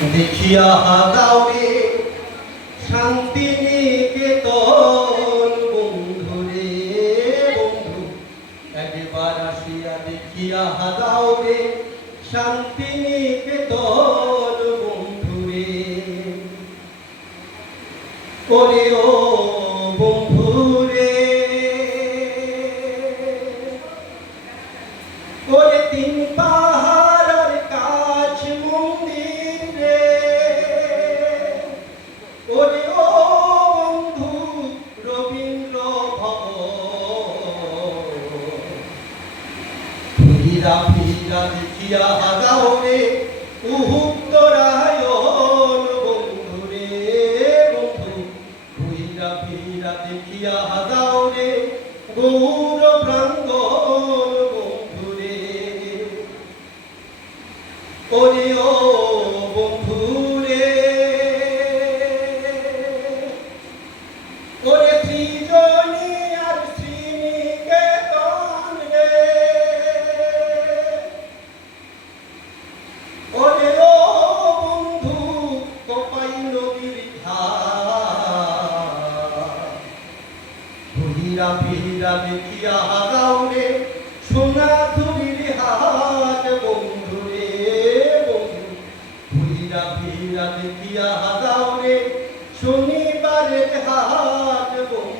দেখিয়া হাগাওরে শান্তি নিকেতন বন্ধু রে বন্ধু। একবার আসিয়া দেখিয়া হাগাওরে শান্তি নিকেতন বন্ধু রে। ওরে ও বন্ধু রে। ওরে তিন পাহাড়ের ফিরা ফিরা দেখিয়া হাগাও রে উহুত্তরায়ণ বন্ধু রে বন্ধু ফিরা ফিরা দেখিয়া হাগাও রে গৌর প্রাঙ্গণ বন্ধু রে ওরে ও বন্ধু ওরে সৃজনী ফিরা দেখিয়া হাগাও রে সোনা ধুরির বন্ধু রে বন্ধু ঘুরিরা ফিরা দেখিয়া হাগাও রে শনিবারের হাট বন্ধু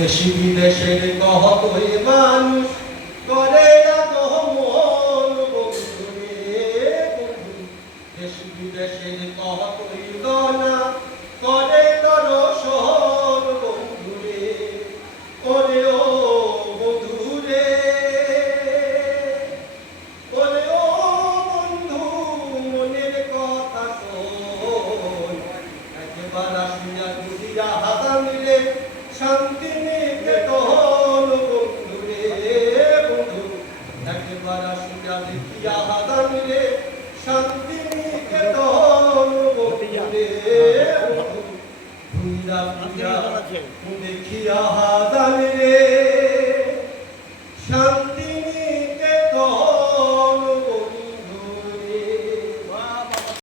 দেশি বিদেশের কহতই মানুষ করে আগমন বন্ধু রে বন্ধু। দেশ বিদেশের কহতই গনা করে দর্শন বন্ধু রে ওরে ও বন্ধু বন্ধু মনের কথা শোন। একবার আসিয়া দুদিয়া হাতা মিলে শান্তি নিকেতন বন্ধু রে বন্ধু। একবার আসিয়া দেখিয়া হাতা মিলে শান্তি নিকেতন বন্ধু। রে বন্ধু দেখিয়া